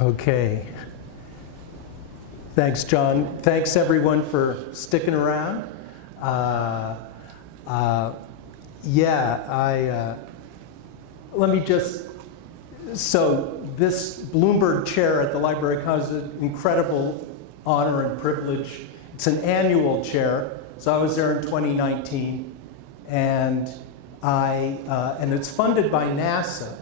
Okay. Thanks, John. Thanks, everyone, for sticking around. Let me just, so this Blumberg chair at the Library of Congress is an incredible honor and privilege. It's an annual chair, so I was there in 2019, and it's funded by NASA,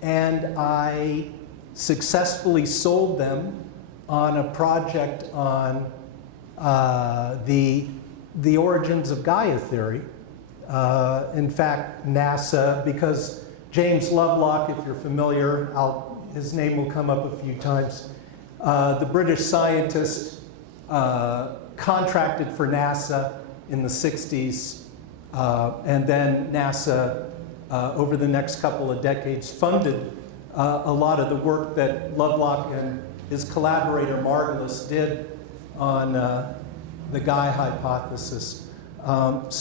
and I successfully sold them on a project on the origins of Gaia theory. In fact, NASA, because James Lovelock, if you're familiar, his name will come up a few times, the British scientist contracted for NASA in the 60s, and then NASA, over the next couple of decades, funded a lot of the work that Lovelock and his collaborator Margulis did on the Gaia hypothesis. But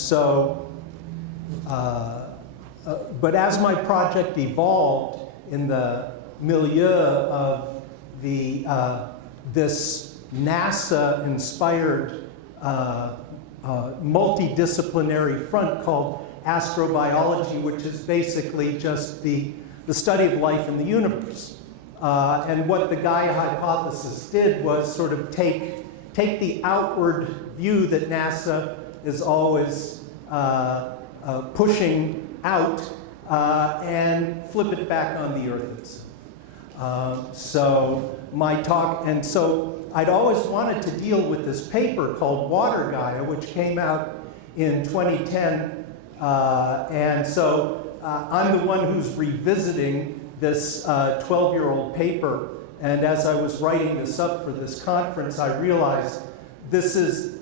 as my project evolved in the milieu of this NASA-inspired multidisciplinary front called Astrobiology, which is basically just the study of life in the universe. And what the Gaia hypothesis did was sort of take the outward view that NASA is always pushing out and flip it back on the Earth itself. So I'd always wanted to deal with this paper called Water Gaia, which came out in 2010. And so I'm the one who's revisiting this 12-year-old paper. And as I was writing this up for this conference, I realized this is,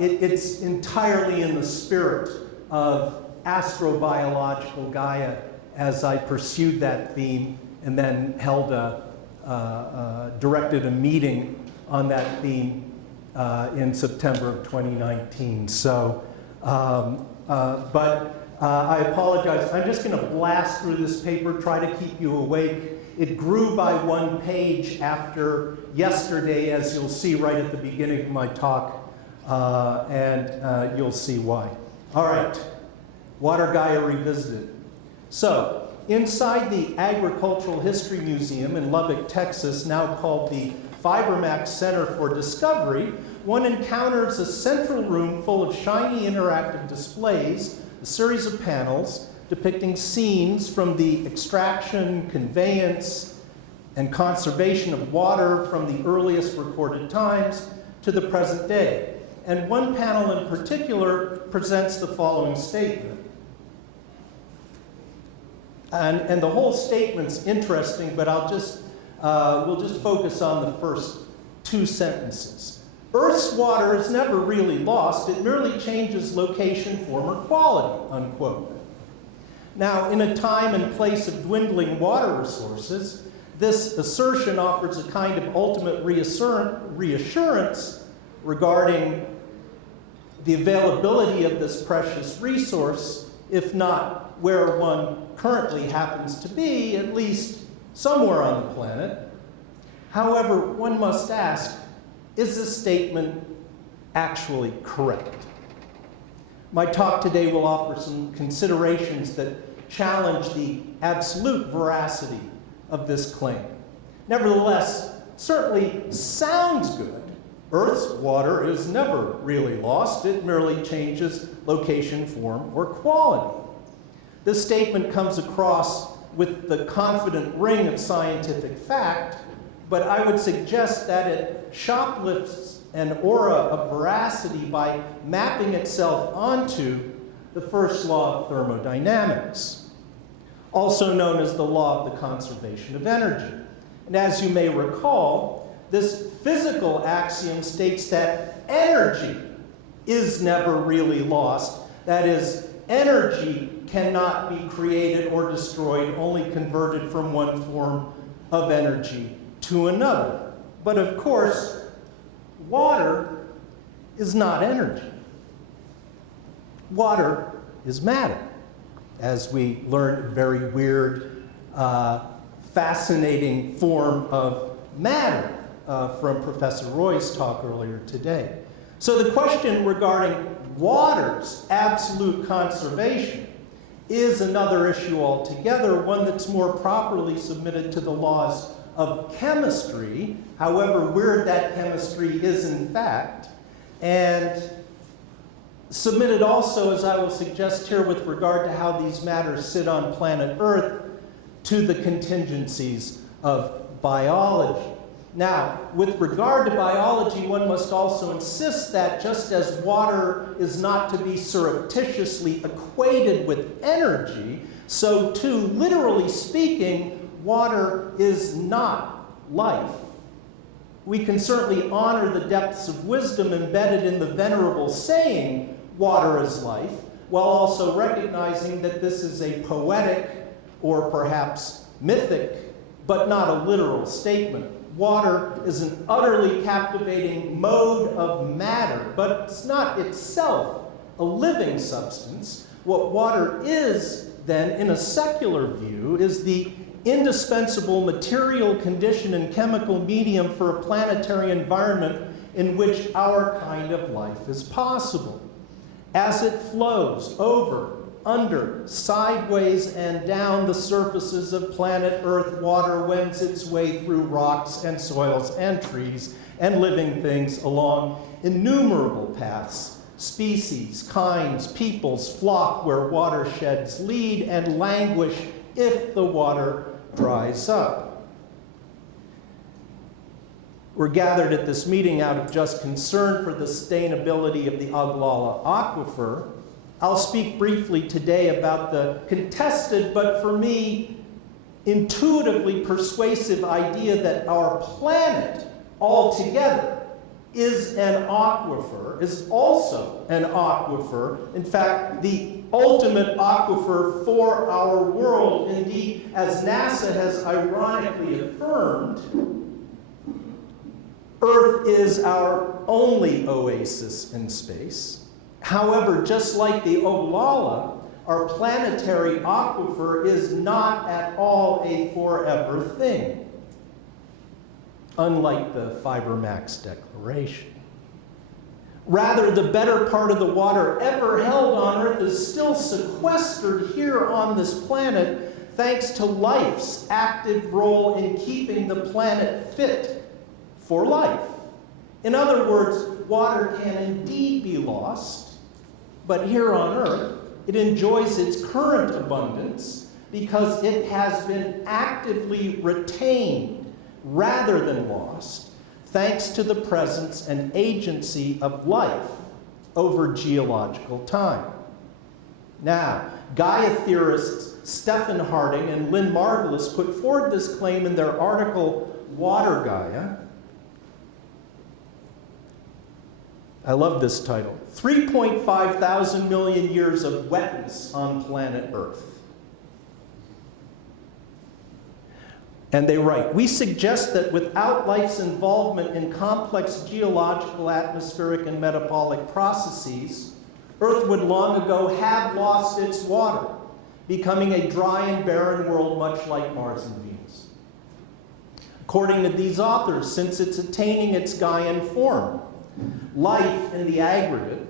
it's entirely in the spirit of astrobiological Gaia as I pursued that theme and then directed a meeting on that theme in September of 2019. So, I apologize. I'm just going to blast through this paper, try to keep you awake. It grew by one page after yesterday, as you'll see right at the beginning of my talk, and you'll see why. All right, Water Gaia Revisited. So, inside the Agricultural History Museum in Lubbock, Texas, now called the FiberMax Center for Discovery, one encounters a central room full of shiny interactive displays, a series of panels depicting scenes from the extraction, conveyance, and conservation of water from the earliest recorded times to the present day. And one panel in particular presents the following statement. And the whole statement's interesting, but we'll just focus on the first two sentences. Earth's water is never really lost, it merely changes location, form, or quality, unquote. Now, in a time and place of dwindling water resources, this assertion offers a kind of ultimate reassurance regarding the availability of this precious resource, if not where one currently happens to be, at least somewhere on the planet. However, one must ask, is this statement actually correct? My talk today will offer some considerations that challenge the absolute veracity of this claim. Nevertheless, certainly sounds good. Earth's water is never really lost. It merely changes location, form, or quality. This statement comes across with the confident ring of scientific fact, but I would suggest that it shoplifts an aura of veracity by mapping itself onto the first law of thermodynamics, also known as the law of the conservation of energy. And as you may recall, this physical axiom states that energy is never really lost. That is, energy cannot be created or destroyed, only converted from one form of energy to another. But of course, water is not energy. Water is matter, as we learned a very weird fascinating form of matter from Professor Roy's talk earlier today. So the question regarding water's absolute conservation is another issue altogether, one that's more properly submitted to the laws of chemistry, however weird that chemistry is in fact, and submitted also, as I will suggest here, with regard to how these matters sit on planet Earth, to the contingencies of biology. Now, with regard to biology, one must also insist that just as water is not to be surreptitiously equated with energy, so too, literally speaking, water is not life. We can certainly honor the depths of wisdom embedded in the venerable saying, water is life, while also recognizing that this is a poetic or perhaps mythic, but not a literal statement. Water is an utterly captivating mode of matter, but it's not itself a living substance. What water is, then, in a secular view, is the indispensable material condition and chemical medium for a planetary environment in which our kind of life is possible. As it flows over, under, sideways, and down the surfaces of planet Earth, water wends its way through rocks and soils and trees and living things along innumerable paths. Species, kinds, peoples flock where watersheds lead and languish if the water dries up. We're gathered at this meeting out of just concern for the sustainability of the Oglala Aquifer. I'll speak briefly today about the contested, but for me, intuitively persuasive idea that our planet altogether is an aquifer, is also an aquifer. In fact, the ultimate aquifer for our world. Indeed, as NASA has ironically affirmed, Earth is our only oasis in space. However, just like the Oglala, our planetary aquifer is not at all a forever thing, unlike the Fibermax Declaration. Rather, the better part of the water ever held on Earth is still sequestered here on this planet thanks to life's active role in keeping the planet fit for life. In other words, water can indeed be lost, but here on Earth, it enjoys its current abundance because it has been actively retained rather than lost, thanks to the presence and agency of life over geological time. Now, Gaia theorists Stephen Harding and Lynn Margulis put forward this claim in their article, Water Gaia. I love this title. 3.5 thousand million years of wetness on planet Earth. And they write, we suggest that without life's involvement in complex geological, atmospheric, and metabolic processes, Earth would long ago have lost its water, becoming a dry and barren world much like Mars and Venus. According to these authors, since it's attaining its Gaian form, life in the aggregate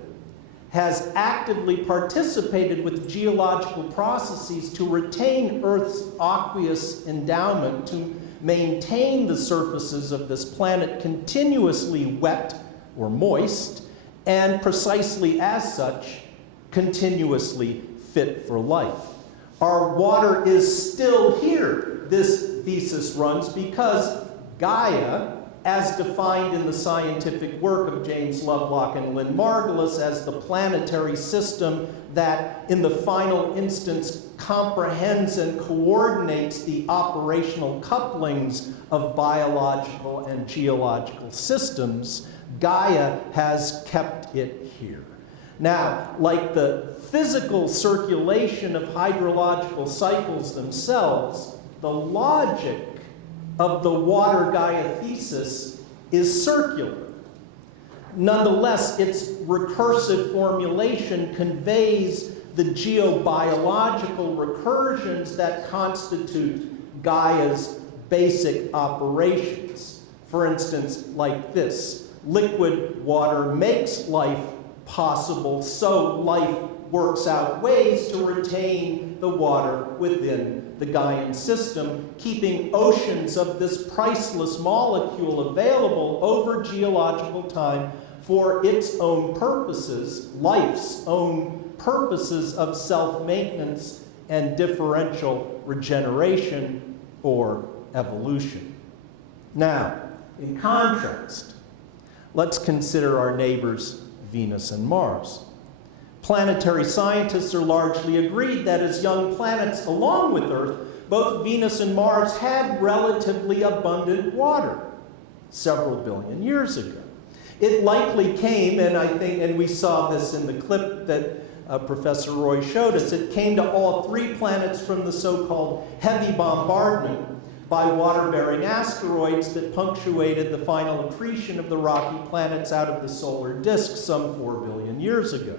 has actively participated with geological processes to retain Earth's aqueous endowment, to maintain the surfaces of this planet continuously wet or moist, and precisely as such, continuously fit for life. Our water is still here, this thesis runs, because Gaia, as defined in the scientific work of James Lovelock and Lynn Margulis as the planetary system that, in the final instance, comprehends and coordinates the operational couplings of biological and geological systems, Gaia has kept it here. Now, like the physical circulation of hydrological cycles themselves, the logic of the Water Gaia thesis is circular. Nonetheless, its recursive formulation conveys the geobiological recursions that constitute Gaia's basic operations. For instance, like this: liquid water makes life possible, so life works out ways to retain the water within the Gaian system, keeping oceans of this priceless molecule available over geological time for its own purposes, life's own purposes of self-maintenance and differential regeneration or evolution. Now, in contrast, let's consider our neighbors Venus and Mars. Planetary scientists are largely agreed that as young planets along with Earth, both Venus and Mars had relatively abundant water several billion years ago. It likely came, and we saw this in the clip that Professor Roy showed us, it came to all three planets from the so-called heavy bombardment by water-bearing asteroids that punctuated the final accretion of the rocky planets out of the solar disk some 4 billion years ago.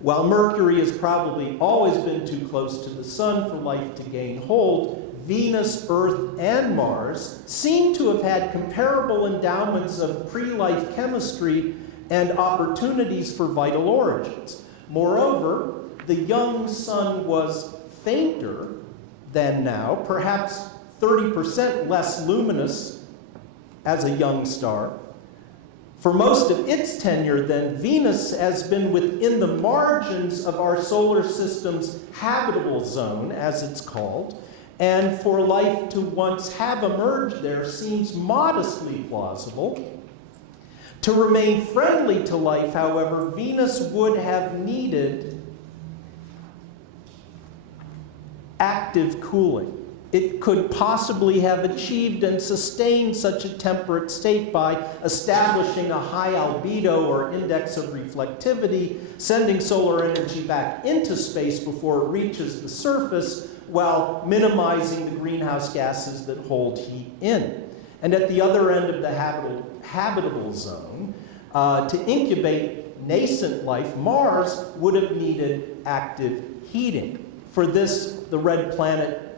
While Mercury has probably always been too close to the Sun for life to gain hold, Venus, Earth, and Mars seem to have had comparable endowments of pre-life chemistry and opportunities for vital origins. Moreover, the young Sun was fainter than now, perhaps 30% less luminous as a young star. For most of its tenure, then, Venus has been within the margins of our solar system's habitable zone, as it's called, and for life to once have emerged there seems modestly plausible. To remain friendly to life, however, Venus would have needed active cooling. It could possibly have achieved and sustained such a temperate state by establishing a high albedo or index of reflectivity, sending solar energy back into space before it reaches the surface, while minimizing the greenhouse gases that hold heat in. And at the other end of the habitable zone, to incubate nascent life, Mars would have needed active heating. For this, the red planet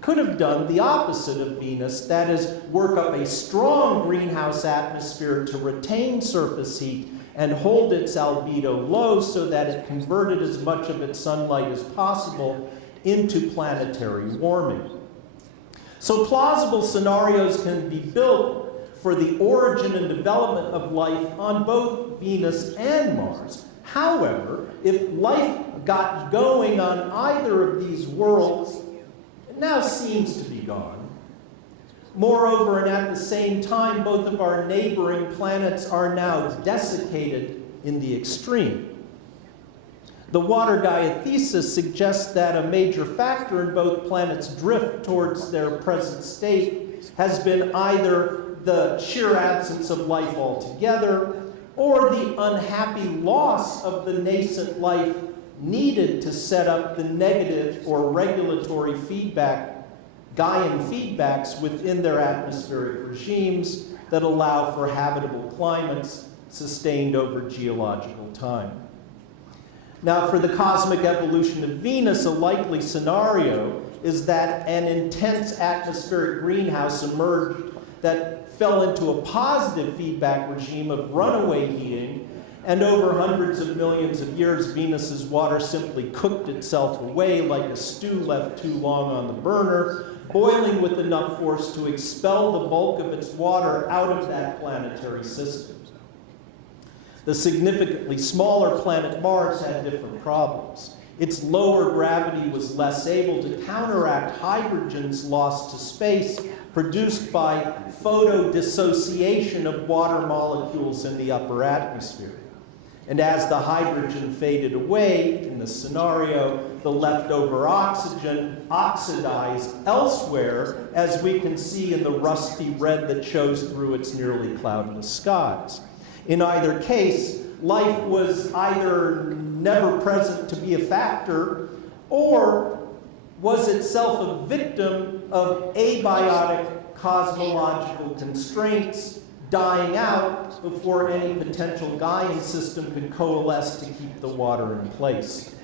could have done the opposite of Venus, that is, work up a strong greenhouse atmosphere to retain surface heat and hold its albedo low so that it converted as much of its sunlight as possible into planetary warming. So plausible scenarios can be built for the origin and development of life on both Venus and Mars. However, if life got going on either of these worlds, now seems to be gone. Moreover, and at the same time, both of our neighboring planets are now desiccated in the extreme. The water Gaia thesis suggests that a major factor in both planets' drift towards their present state has been either the sheer absence of life altogether or the unhappy loss of the nascent life needed to set up the negative or regulatory feedback, Gaian feedbacks within their atmospheric regimes that allow for habitable climates sustained over geological time. Now, for the cosmic evolution of Venus, a likely scenario is that an intense atmospheric greenhouse emerged that fell into a positive feedback regime of runaway heating. And over hundreds of millions of years, Venus's water simply cooked itself away like a stew left too long on the burner, boiling with enough force to expel the bulk of its water out of that planetary system. The significantly smaller planet Mars had different problems. Its lower gravity was less able to counteract hydrogen's loss to space produced by photodissociation of water molecules in the upper atmosphere. And as the hydrogen faded away in the scenario, the leftover oxygen oxidized elsewhere, as we can see in the rusty red that shows through its nearly cloudless skies. In either case, life was either never present to be a factor, or was itself a victim of abiotic cosmological constraints, dying out before any potential Gaian system could coalesce to keep the water in place.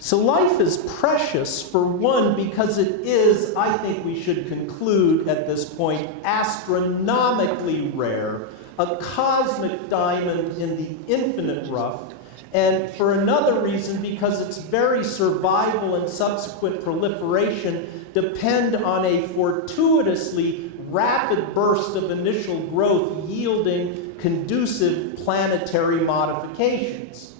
So life is precious, for one, because it is, I think we should conclude at this point, astronomically rare, a cosmic diamond in the infinite rough, and for another reason, because its very survival and subsequent proliferation depend on a fortuitously rapid burst of initial growth yielding conducive planetary modifications.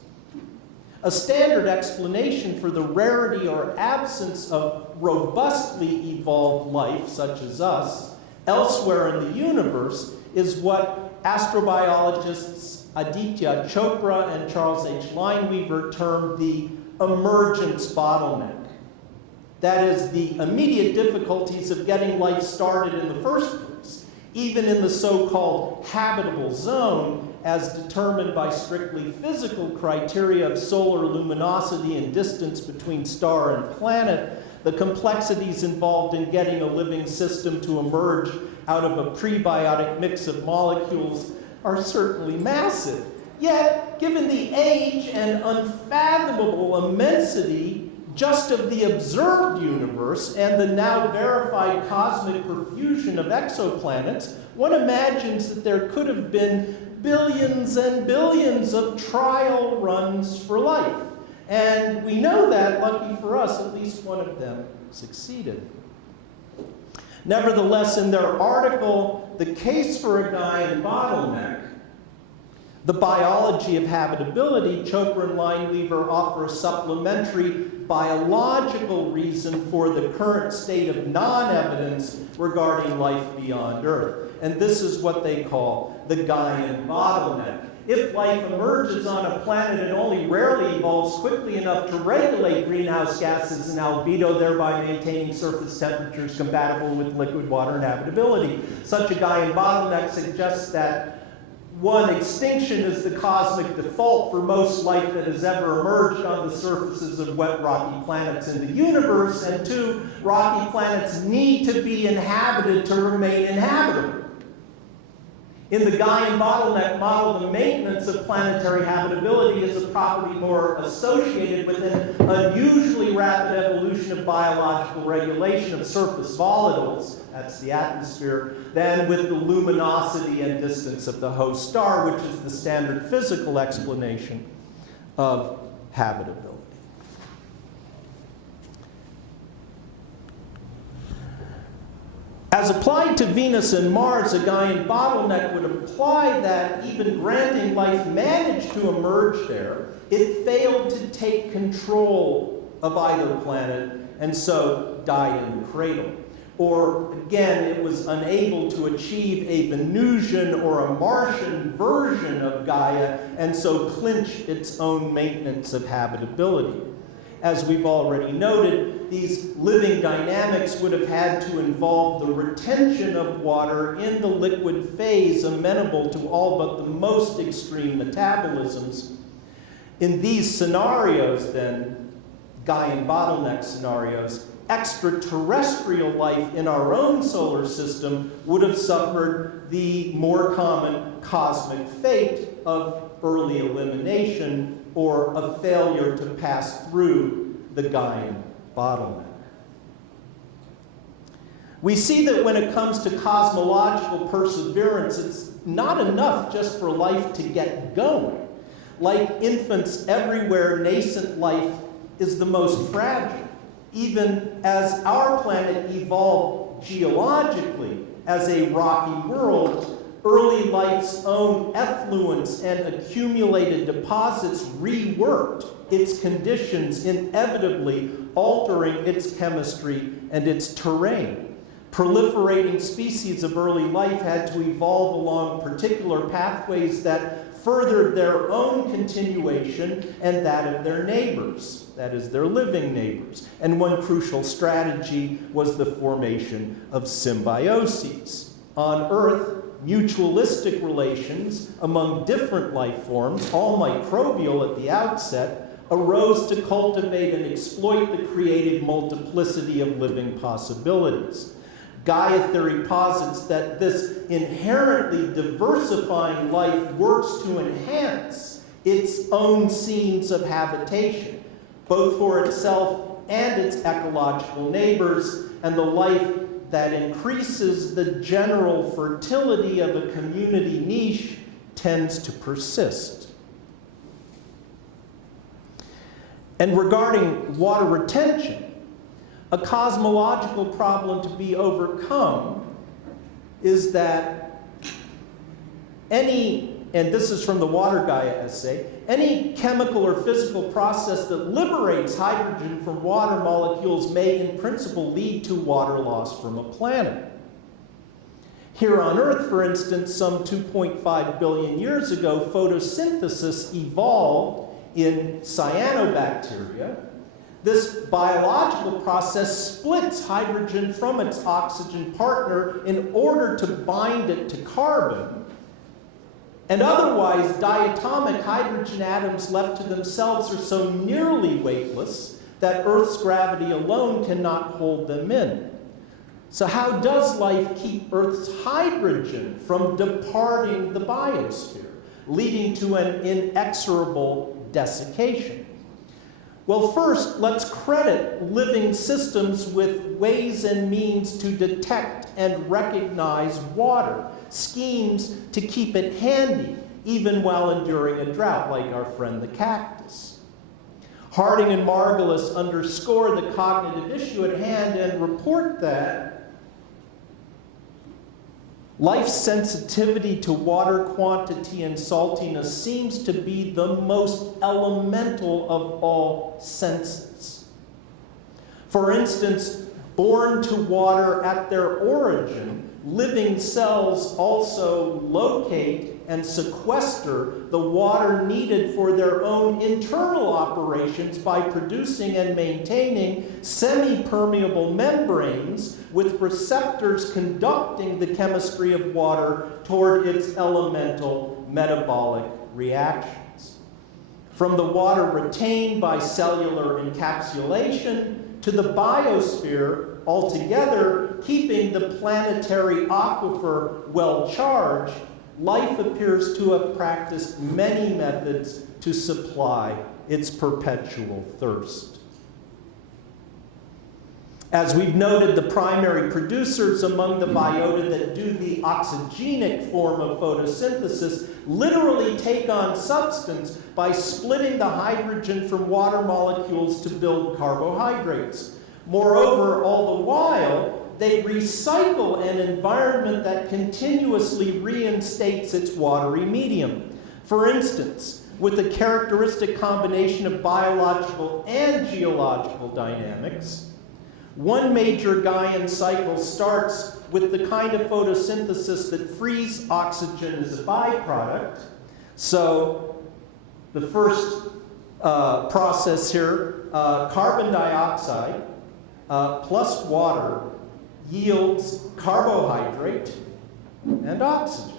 A standard explanation for the rarity or absence of robustly evolved life, such as us, elsewhere in the universe, is what astrobiologists Aditya Chopra and Charles H. Lineweaver termed the emergence bottleneck. That is, the immediate difficulties of getting life started in the first place, even in the so-called habitable zone, as determined by strictly physical criteria of solar luminosity and distance between star and planet. The complexities involved in getting a living system to emerge out of a prebiotic mix of molecules are certainly massive. Yet, given the age and unfathomable immensity just of the observed universe and the now verified cosmic profusion of exoplanets, one imagines that there could have been billions and billions of trial runs for life. And we know that, lucky for us, at least one of them succeeded. Nevertheless, in their article, The Case for a Gaian Bottleneck, The Biology of Habitability, Chopra and Lineweaver offer a supplementary biological reason for the current state of non-evidence regarding life beyond Earth. And this is what they call the Gaian bottleneck. If life emerges on a planet, it only rarely evolves quickly enough to regulate greenhouse gases and albedo, thereby maintaining surface temperatures compatible with liquid water and habitability. Such a Gaian bottleneck suggests that one, extinction is the cosmic default for most life that has ever emerged on the surfaces of wet, rocky planets in the universe, and two, rocky planets need to be inhabited to remain inhabitable. In the Gaian bottleneck model, the maintenance of planetary habitability is a property more associated with an unusually rapid evolution of biological regulation of surface volatiles, that's the atmosphere, than with the luminosity and distance of the host star, which is the standard physical explanation of habitability. As applied to Venus and Mars, a Gaian bottleneck would imply that even granting life managed to emerge there, it failed to take control of either planet and so died in the cradle. Or again, it was unable to achieve a Venusian or a Martian version of Gaia and so clinched its own maintenance of habitability. As we've already noted, these living dynamics would have had to involve the retention of water in the liquid phase amenable to all but the most extreme metabolisms. In these scenarios, then, Gaian bottleneck scenarios, extraterrestrial life in our own solar system would have suffered the more common cosmic fate of early elimination or a failure to pass through the Gaian bottleneck. We see that when it comes to cosmological perseverance, it's not enough just for life to get going. Like infants everywhere, nascent life is the most fragile. Even as our planet evolved geologically as a rocky world, early life's own effluents and accumulated deposits reworked its conditions, inevitably altering its chemistry and its terrain. Proliferating species of early life had to evolve along particular pathways that furthered their own continuation and that of their neighbors, that is, their living neighbors. And one crucial strategy was the formation of symbioses. On Earth, mutualistic relations among different life forms, all microbial at the outset, arose to cultivate and exploit the creative multiplicity of living possibilities. Gaia theory posits that this inherently diversifying life works to enhance its own scenes of habitation. both for itself and its ecological neighbors, and the life that increases the general fertility of a community niche tends to persist. And regarding water retention, a cosmological problem to be overcome is that any, and this is from the Water Gaia essay, any chemical or physical process that liberates hydrogen from water molecules may in principle lead to water loss from a planet. Here on Earth, for instance, some 2.5 billion years ago, photosynthesis evolved in cyanobacteria. This biological process splits hydrogen from its oxygen partner in order to bind it to carbon. And otherwise, diatomic hydrogen atoms left to themselves are so nearly weightless that Earth's gravity alone cannot hold them in. So how does life keep Earth's hydrogen from departing the biosphere, leading to an inexorable desiccation? Well, first, let's credit living systems with ways and means to detect and recognize water, schemes to keep it handy, even while enduring a drought, like our friend the cactus. Harding and Margulis underscore the cognitive issue at hand and report that life's sensitivity to water quantity and saltiness seems to be the most elemental of all senses. For instance, born to water at their origin, living cells also locate and sequester the water needed for their own internal operations by producing and maintaining semi-permeable membranes with receptors conducting the chemistry of water toward its elemental metabolic reactions. From the water retained by cellular encapsulation to the biosphere altogether, keeping the planetary aquifer well charged, life appears to have practiced many methods to supply its perpetual thirst. As we've noted, the primary producers among the biota that do the oxygenic form of photosynthesis literally take on substance by splitting the hydrogen from water molecules to build carbohydrates. Moreover, all the while, they recycle an environment that continuously reinstates its watery medium. For instance, with a characteristic combination of biological and geological dynamics, one major Gaian cycle starts with the kind of photosynthesis that frees oxygen as a byproduct. So the first process here, carbon dioxide plus water yields carbohydrate and oxygen.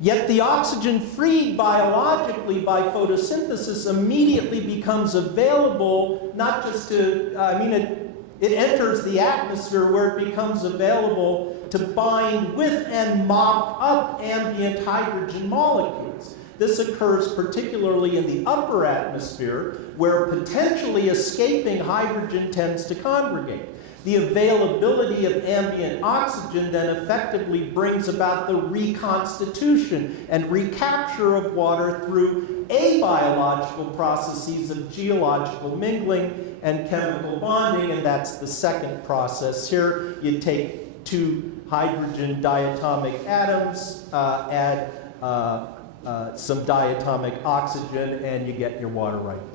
Yet the oxygen freed biologically by photosynthesis immediately becomes available, not just to, it enters the atmosphere where it becomes available to bind with and mop up ambient hydrogen molecules. This occurs particularly in the upper atmosphere, where potentially escaping hydrogen tends to congregate. The availability of ambient oxygen then effectively brings about the reconstitution and recapture of water through abiological processes of geological mingling and chemical bonding, and that's the second process here. You take two hydrogen diatomic atoms, add some diatomic oxygen, and you get your water right back.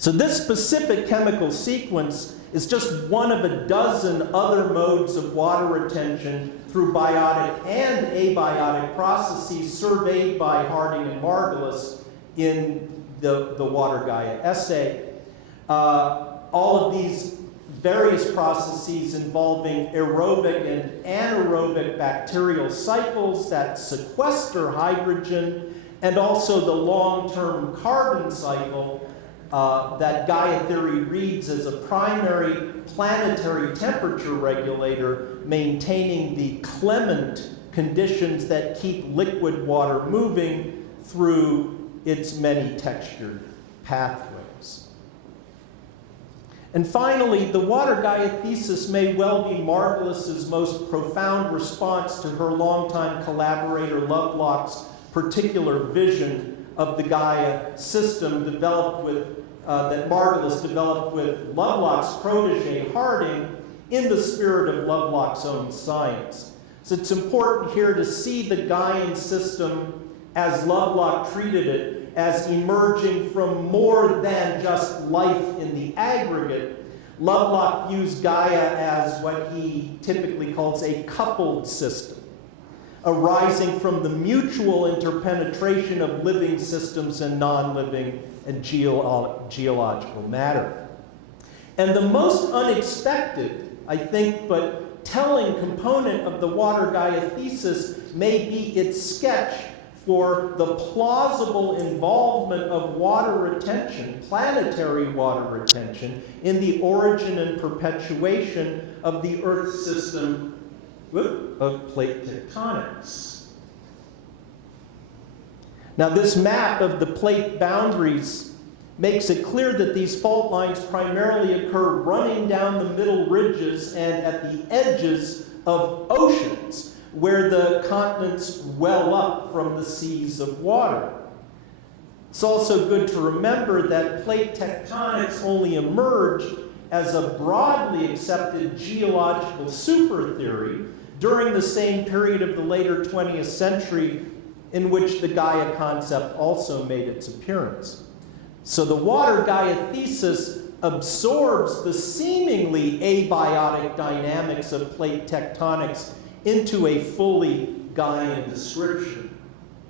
So this specific chemical sequence is just one of a dozen other modes of water retention through biotic and abiotic processes surveyed by Harding and Margulis in the Water Gaia essay. All of these various processes involving aerobic and anaerobic bacterial cycles that sequester hydrogen, and also the long-term carbon cycle that Gaia theory reads as a primary planetary temperature regulator, maintaining the clement conditions that keep liquid water moving through its many textured pathways. And finally, the water Gaia thesis may well be Margulis's most profound response to her longtime collaborator Lovelock's particular vision of the Gaia system that Margulis developed with Lovelock's protege Harding in the spirit of Lovelock's own science. So it's important here to see the Gaian system as Lovelock treated it, as emerging from more than just life in the aggregate. Lovelock views Gaia as what he typically calls a coupled system, arising from the mutual interpenetration of living systems and non-living and geological matter. And the most unexpected, I think, but telling component of the water Gaia thesis may be its sketch for the plausible involvement of water retention, planetary water retention, in the origin and perpetuation of the Earth system of plate tectonics. Now, this map of the plate boundaries makes it clear that these fault lines primarily occur running down the middle ridges and at the edges of oceans, where the continents well up from the seas of water. It's also good to remember that plate tectonics only emerged as a broadly accepted geological supertheory during the same period of the later 20th century in which the Gaia concept also made its appearance. So the water Gaia thesis absorbs the seemingly abiotic dynamics of plate tectonics into a fully Gaian description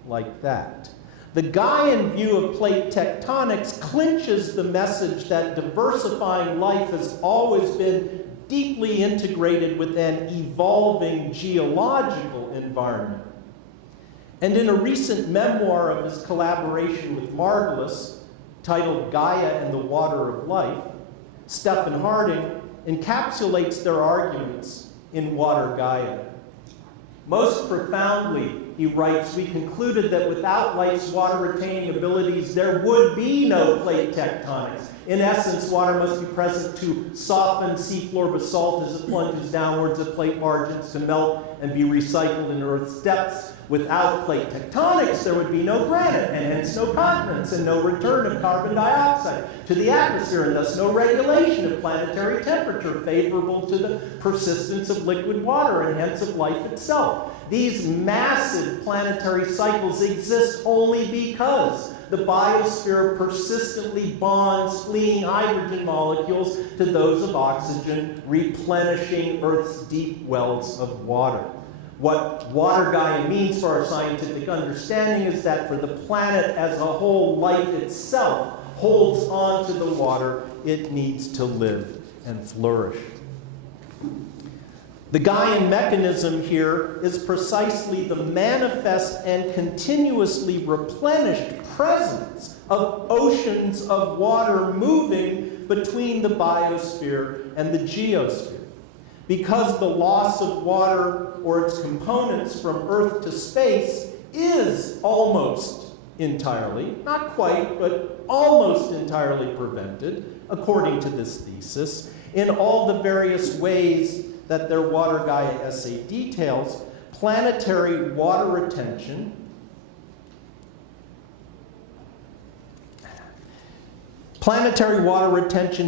like that. The Gaian view of plate tectonics clinches the message that diversifying life has always been deeply integrated with an evolving geological environment. And in a recent memoir of his collaboration with Margulis, titled Gaia and the Water of Life, Stephen Harding encapsulates their arguments in Water Gaia. Most profoundly, he writes, we concluded that without life's water-retaining abilities, there would be no plate tectonics. In essence, water must be present to soften seafloor basalt as it plunges downwards at plate margins to melt and be recycled in Earth's depths. Without plate tectonics, there would be no granite, and hence no continents, and no return of carbon dioxide to the atmosphere, and thus no regulation of planetary temperature favorable to the persistence of liquid water, and hence of life itself. These massive planetary cycles exist only because the biosphere persistently bonds fleeing hydrogen molecules to those of oxygen, replenishing Earth's deep wells of water. What water Gaia means for our scientific understanding is that for the planet as a whole, life itself holds on to the water it needs to live and flourish. The Gaian mechanism here is precisely the manifest and continuously replenished presence of oceans of water moving between the biosphere and the geosphere. Because the loss of water or its components from Earth to space is almost entirely, not quite, but almost entirely prevented, according to this thesis, in all the various ways that their Water Gaia essay details, planetary water retention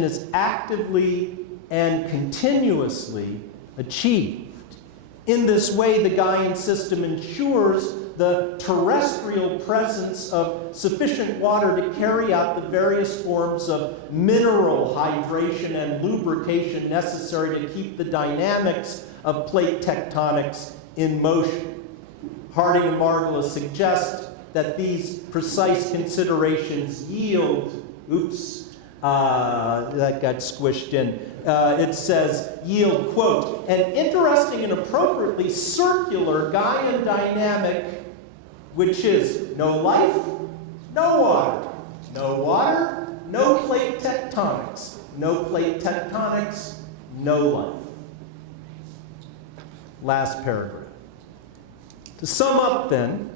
is actively and continuously achieved. In this way, the Gaian system ensures the terrestrial presence of sufficient water to carry out the various forms of mineral hydration and lubrication necessary to keep the dynamics of plate tectonics in motion. Harding and Margulis suggest that these precise considerations yield, that got squished in. It says, yield, quote, an interesting and appropriately circular Gaian dynamic, which is no life, no water. No water, no plate tectonics. No plate tectonics, no life. Last paragraph. To sum up then,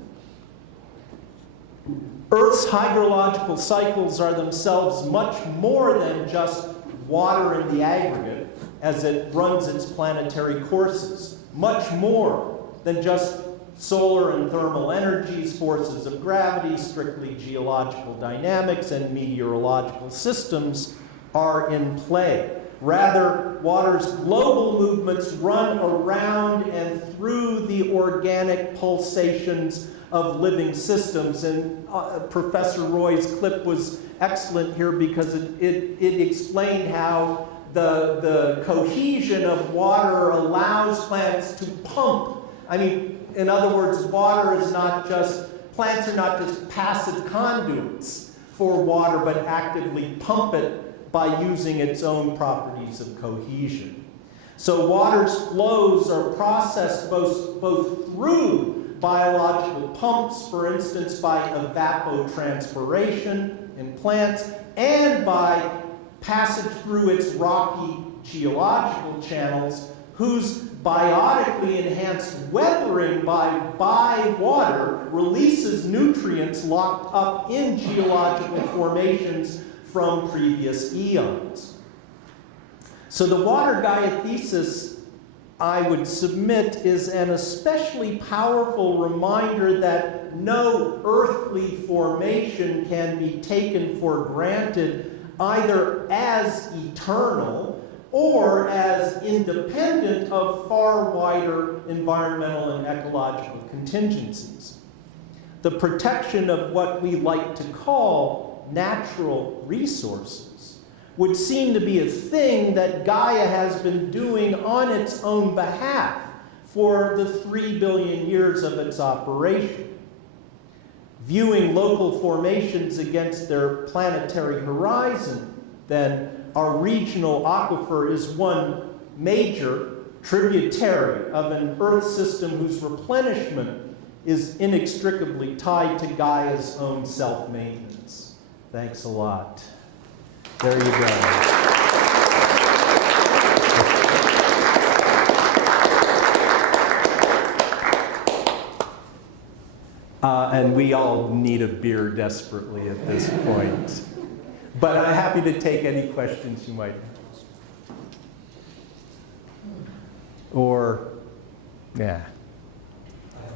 Earth's hydrological cycles are themselves much more than just water in the aggregate as it runs its planetary courses. Much more than just solar and thermal energies, forces of gravity, strictly geological dynamics, and meteorological systems are in play. Rather, water's global movements run around and through the organic pulsations of living systems. And Professor Roy's clip was excellent here because it explained how the cohesion of water allows plants to pump. I mean, in other words, water is not just, plants are not just passive conduits for water, but actively pump it by using its own properties of cohesion. So water's flows are processed both through biological pumps, for instance, by evapotranspiration in plants, and by passage through its rocky geological channels, whose biotically enhanced weathering by water releases nutrients locked up in geological formations from previous eons. So the water Gaia thesis, I would submit, is an especially powerful reminder that no earthly formation can be taken for granted either as eternal or as independent of far wider environmental and ecological contingencies. The protection of what we like to call natural resources would seem to be a thing that Gaia has been doing on its own behalf for the 3 billion years of its operation. Viewing local formations against their planetary horizon, then, our regional aquifer is one major tributary of an Earth system whose replenishment is inextricably tied to Gaia's own self-maintenance. Thanks a lot. There you go. And we all need a beer desperately at this point. But I'm happy to take any questions you might have. Or, yeah.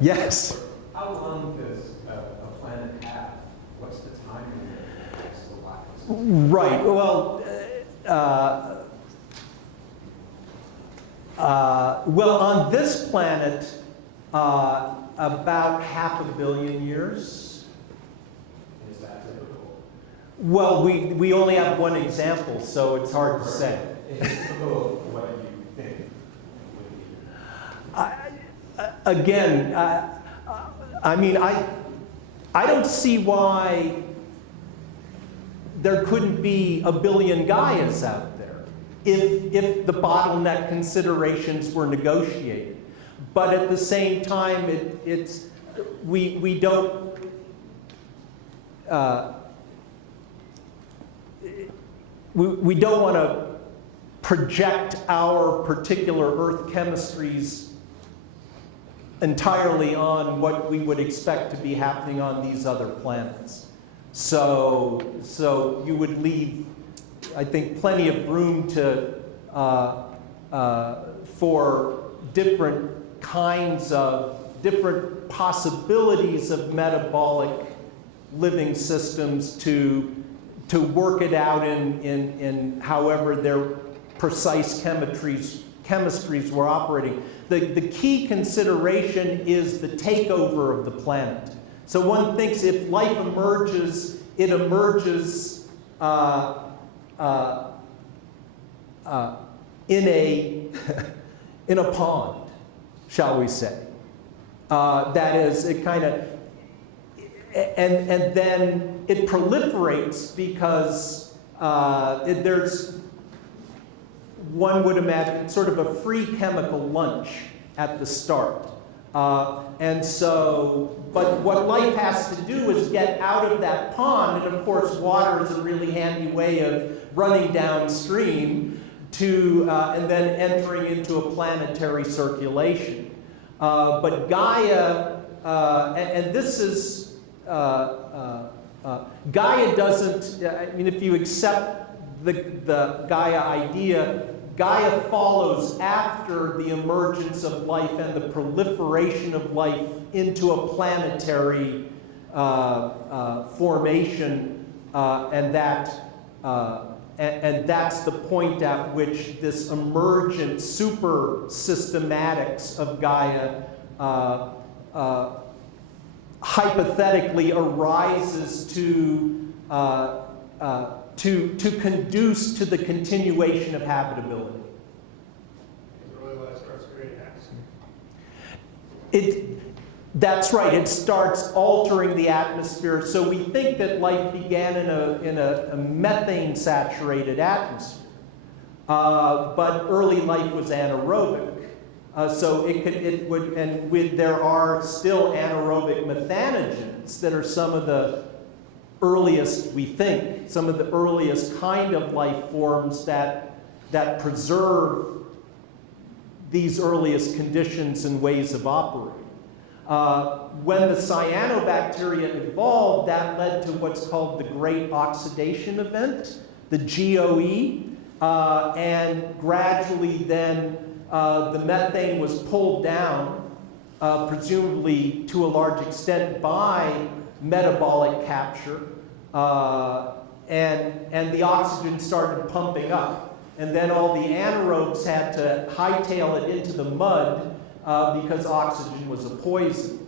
Yes? How long does a planet have? What's the time limit? Right. Well, on this planet, about 500 million years. Well, we only have one example, so it's hard to say. What do you think? Again, I mean, I don't see why there couldn't be a billion Gaias out there if the bottleneck considerations were negotiated. But at the same time, we don't. We don't want to project our particular Earth chemistries entirely on what we would expect to be happening on these other planets. So you would leave, I think, plenty of room for different kinds of, different possibilities of metabolic living systems to work it out in however their precise chemistries were operating. The key consideration is the takeover of the planet. So one thinks if life emerges, it emerges in a pond, shall we say. That is, it kind of, and then it proliferates because there's, one would imagine, sort of a free chemical lunch at the start. And so, but what life has to do is get out of that pond, and of course water is a really handy way of running downstream to, and then entering into a planetary circulation. But Gaia and this is, Gaia doesn't, I mean, if you accept the Gaia idea, Gaia follows after the emergence of life and the proliferation of life into a planetary formation, and that's the point at which this emergent super systematics of Gaia hypothetically arises to conduce to the continuation of habitability. That's right. It starts altering the atmosphere. So we think that life began in a methane-saturated atmosphere, but early life was anaerobic. So there are still anaerobic methanogens that are some of the earliest, we think, some of the earliest kind of life forms that preserve these earliest conditions and ways of operating. When the cyanobacteria evolved, that led to what's called the Great Oxidation Event, the GOE, and gradually then the methane was pulled down, presumably to a large extent by metabolic capture, and the oxygen started pumping up. And then all the anaerobes had to hightail it into the mud because oxygen was a poison.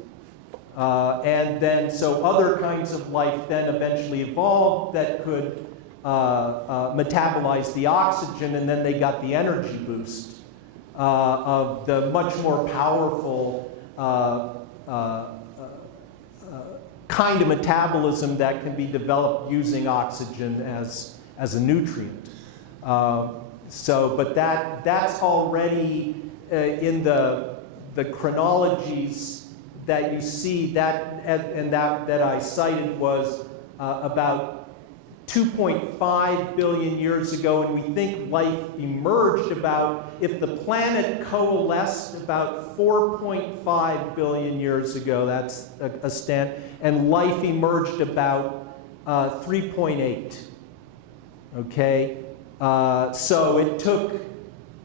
And then so other kinds of life then eventually evolved that could metabolize the oxygen, and then they got the energy boost of the much more powerful kind of metabolism that can be developed using oxygen as a nutrient. But that's already in the chronologies that you see that I cited was about 2.5 billion years ago, and we think life emerged about, if the planet coalesced about 4.5 billion years ago, that's a stand, and life emerged about 3.8, okay? So it took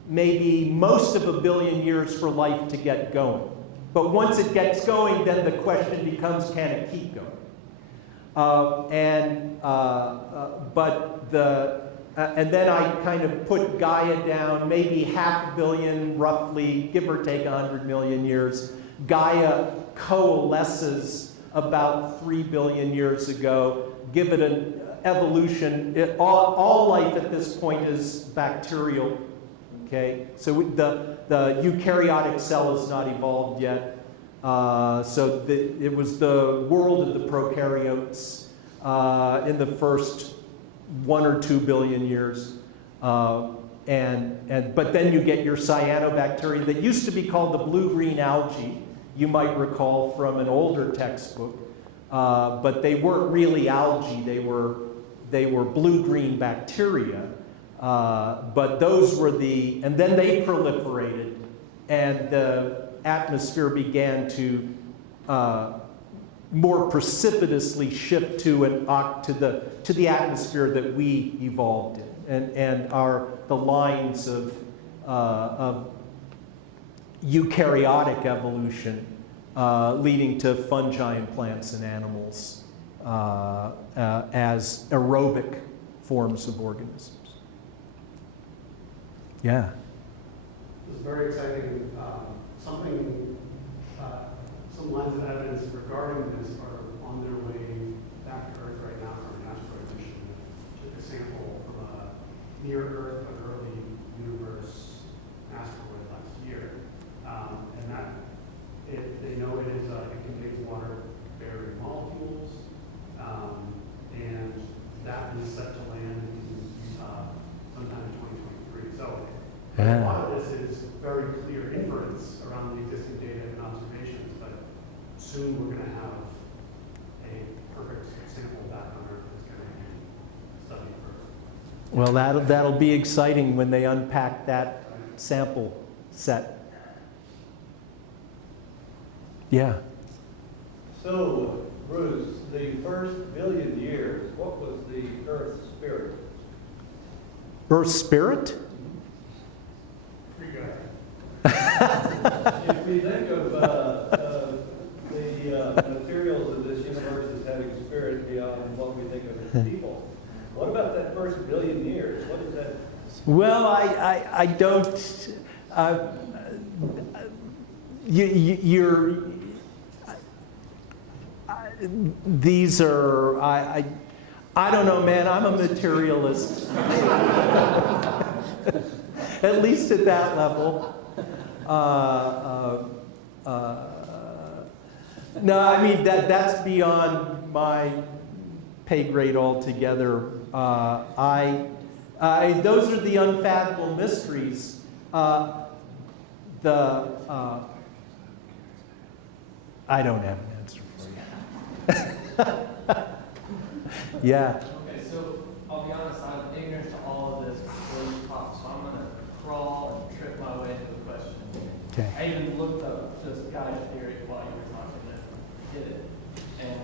maybe most of a billion years for life to get going. But once it gets going, then the question becomes, can it keep going? And then I kind of put Gaia down, maybe 500 million, roughly, give or take 100 million years. Gaia coalesces about 3 billion years ago. Give it an evolution. All life at this point is bacterial. Okay, so the eukaryotic cell is not evolved yet. It was the world of the prokaryotes in the first 1 or 2 billion years. But then you get your cyanobacteria that used to be called the blue-green algae, you might recall from an older textbook. But they weren't really algae, they were blue-green bacteria. But those were and then they proliferated, and the atmosphere began to more precipitously shift to the atmosphere that we evolved in, and the lines of eukaryotic evolution leading to fungi and plants and animals as aerobic forms of organisms. Yeah. This is very exciting. Some lines of evidence regarding this are on their way back to Earth right now from an asteroid mission. Took a sample from a near Earth but early universe asteroid last year, and that they know it contains water-bearing molecules, and that is set to land in Utah sometime in 2023. So. A lot of this is very clear inference around the existing data and observations, but soon we're going to have a perfect sample back on Earth that's going to be studied further. Well, that'll be exciting when they unpack that sample set. Yeah. So, Bruce, the first billion years, what was the Earth's spirit? Earth spirit? Free guy. If we think of the materials of this universe as having spirit beyond what we think of as people, what about that first billion years? What is that? Well, I don't. These are I don't know, man. I'm a materialist, at least at that level. No, I mean that's beyond my pay grade altogether. Those are the unfathomable mysteries. I don't have an answer for you. Yeah. Okay, so I'll be honest, I'm ignorant to all of this before you talk, so I'm going to crawl and trip my way to the question. Okay. I even looked up just Gaia theory while you were talking and did it. And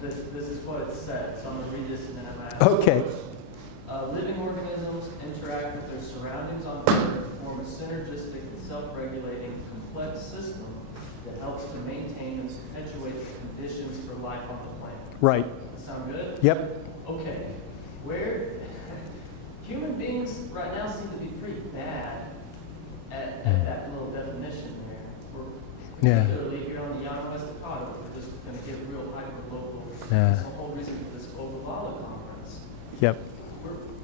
this is what it said, so I'm going to read this and then I'm going to ask Okay. you a question. Living organisms interact with their surroundings on Earth to form a synergistic and self-regulating complex system that helps to maintain and perpetuate the conditions for life on the planet. Right. Sound good? Yep. Okay. Where human beings right now seem to be pretty bad at that little definition there. Yeah. Particularly here on the Llano Estacado, we're just going to get real hyper-local. Yeah. That's the whole reason for this Oglala conference. Yep.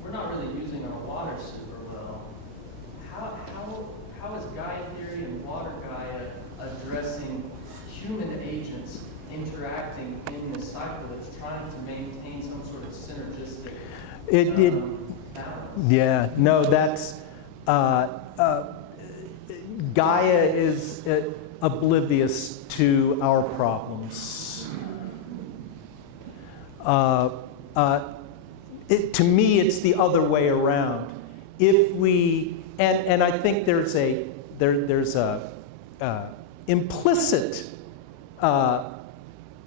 We're not really using our water super well. How is Gaia theory and water Gaia addressing human agents interacting in this cycle that's trying to maintain some sort of synergistic balance? Yeah. No, that's Gaia is oblivious to our problems. To me, it's the other way around. If we and I think there's a implicit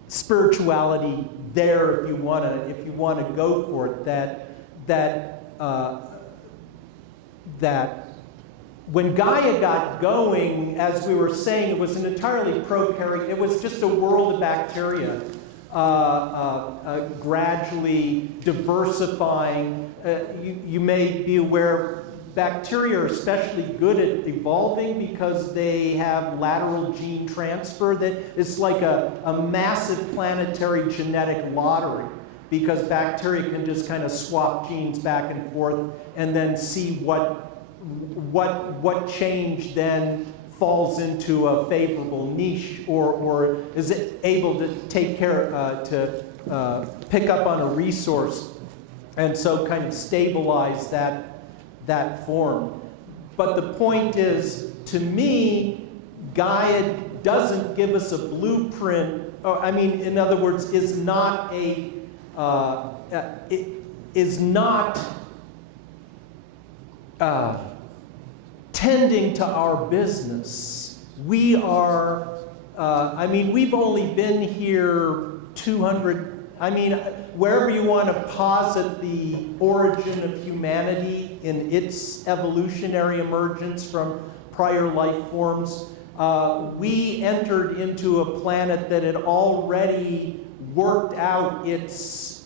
spirituality there if you want to go for it. That when Gaia got going, as we were saying, it was an entirely prokaryote. It was just a world of bacteria gradually diversifying. You may be aware bacteria are especially good at evolving because they have lateral gene transfer that is like a massive planetary genetic lottery, because bacteria can just kind of swap genes back and forth and then see what change then falls into a favorable niche or is it able to take care to pick up on a resource and so kind of stabilize that form. But the point is, to me, Gaia doesn't give us a blueprint. In other words, is not tending to our business. We are. We've only been here 200. Wherever you want to posit the origin of humanity in its evolutionary emergence from prior life forms, we entered into a planet that had already worked out its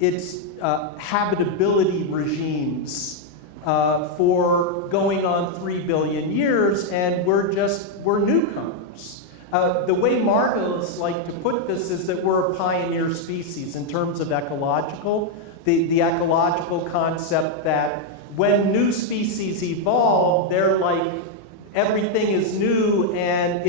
habitability regimes for going on 3 billion years, and we're newcomers. The way Margolists like to put this is that we're a pioneer species in terms of ecological. The ecological concept that when new species evolve, they're like everything is new, and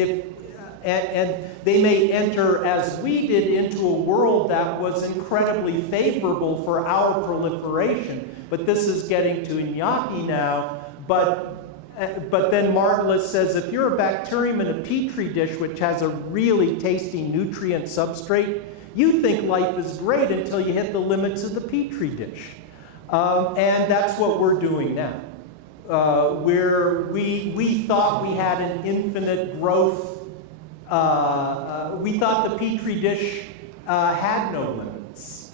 they may enter, as we did, into a world that was incredibly favorable for our proliferation. But this is getting to Iñaki now. But then Margolis says, if you're a bacterium in a petri dish, which has a really tasty nutrient substrate, you think life is great until you hit the limits of the petri dish. And that's what we're doing now. We thought we had an infinite growth we thought the Petri dish had no limits.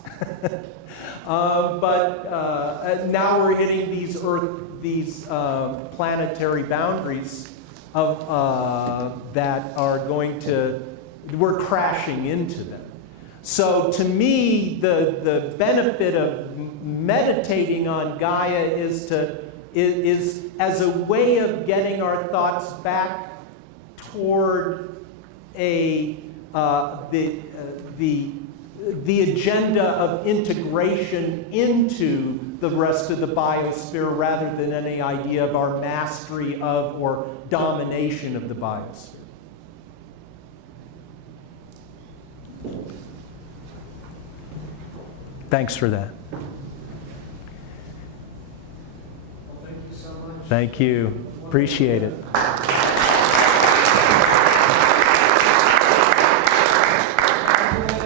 But now we're hitting these planetary boundaries of, that are going to, we're crashing into them. So to me, the benefit of meditating on Gaia is as a way of getting our thoughts back toward the agenda of integration into the rest of the biosphere rather than any idea of our mastery of or domination of the biosphere. Thanks for that. Well, thank you so much. Thank you. Appreciate it.